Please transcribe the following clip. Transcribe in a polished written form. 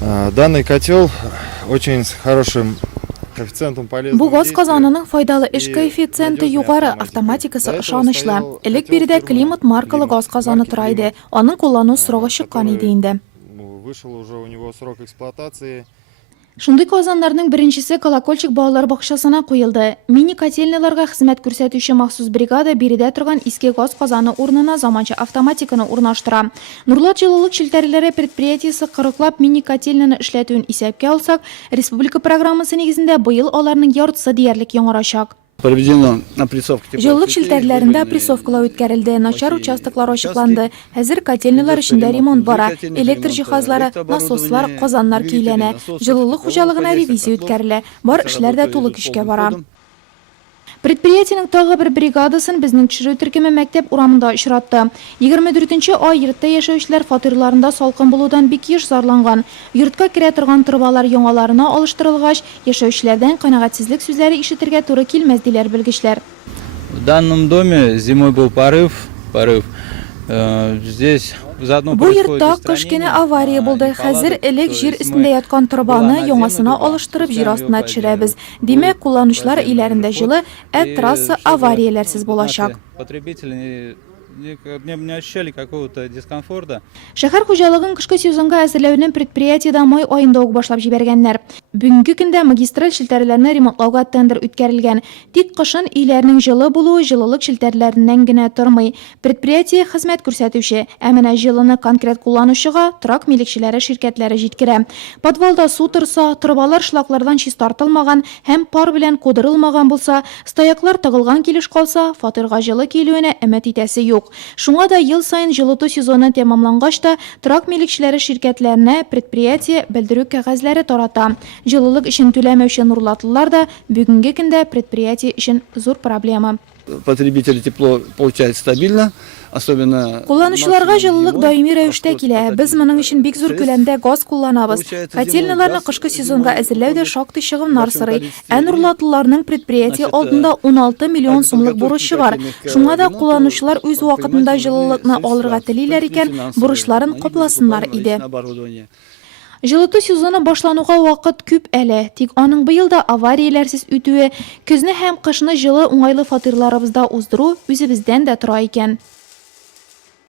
Данный котел очень с хорошим коэффициентом Bu полезного gaz действия. qozonining foydali ish koeffitsiyenti yuqori, avtomatikasi ishonchli. Elektr klimat markali gaz qozoni turaydi. Оның қоллану срогы чыккан иде инде. Вышел уже у него срок эксплуатации. Шундый qozonlarning birinchisi Колокольчик балалар бакчасына куелды. Mini котельняларга хезмәт күрсәтүче махсус бригада биредә торган иске газ казаны урынына заманча автоматиканы урнаштыра. Нурлат җылылык челтәрләре предприятиесе 40лап mini котельняны эшләтүен исәпкә алсак, республика программасы нигезендә быел аларның яртысы диярлек яңарачак. Проведено опрессовка. Җылылык челтәрләрендә прессовкалау үткәрелде, начар участоклар ачыкланды. Хәзер котельнялар эчендә ремонт бара, электр җиһазлары, насослар, казаннар көйләнә. Җылылык хуҗалыгына ревизия үткәрелә. Бар эшләр дә тулы көчкә бара. Предприятиенең тагы бер бригадасын безнең төшерү төркеме мәктәп урамында очратты. 24нче ай йортта яшәүчеләр фатирларында салкын булудан бик еш зарланган. Йортка керә торган трубалар яңаларына алыштырылгач, яшәүчеләрдән канәгатьсезлек сүзләре ишетергә туры килмәс диләр белгечләр. В данном доме зимой был порыв. Здесь заодно Бу йортта кыш көне авария булды. Хәзер элек җир өстендә яткан трубаны яңасына алыштырып җир астына төшерәбез. Димәк, кулланучылар өйләрендә җылы, трасса аварияләрсез булачак. Потребители не ощущали какого-то дискомфорта. Шәһәр хуҗалыгын кышкы сезонга әзерләүне предприятиедә май аенда ук башлап җибәргәннәр. Бүгенге көндә магистраль челтәрләрне ремонтлауга тендер үткәрелгән. Тик кышын өйләрнең җылы булуы җылылык челтәрләреннән генә тормый. Предприятие хезмәт күрсәтүче, ә менә җылыны конкрет кулланучыга торак милекчеләре ширкәтләре җиткерә. Подвалда су торса, трубалар шлаклардан чистартылмаган һәм пар белән кудырылмаган булса, стояклар тыгылган килеш калса, фатирга җылы килүенә өмет итәсе юк. Шуңа да ел сайын җылыту сезоны тәмамлангач та торак милекчеләре ширкәтләренә предприятие белдерү кәгазьләре тарата. Җылылык өчен түләмәүче нурлатлылар да бүгенге көндә предприятие өчен зур проблема. Потребители тепло получают стабильно, особенно... Кулланучыларга җылылык даими рәвештә килә. Без моның өчен бик зур күләмдә газ кулланабыз. Котельняларны кышкы сезонга әзерләүдә шактый чыгымнар сорый. Ә нурлатлыларның предприятие алдында 16 миллион сумлык бурычы бар. Шуңа да кулланучылар үз вакытында җылылыкны алырга телиләр икән, бурычларын капласыннар иде. Җылыту сезоны башлануга вакыт күп әле, тик аның быел да аварияләрсез үтүе, көзне һәм кышны җылы уңайлы фатирларыбызда уздыру үзебездән дә тора икән.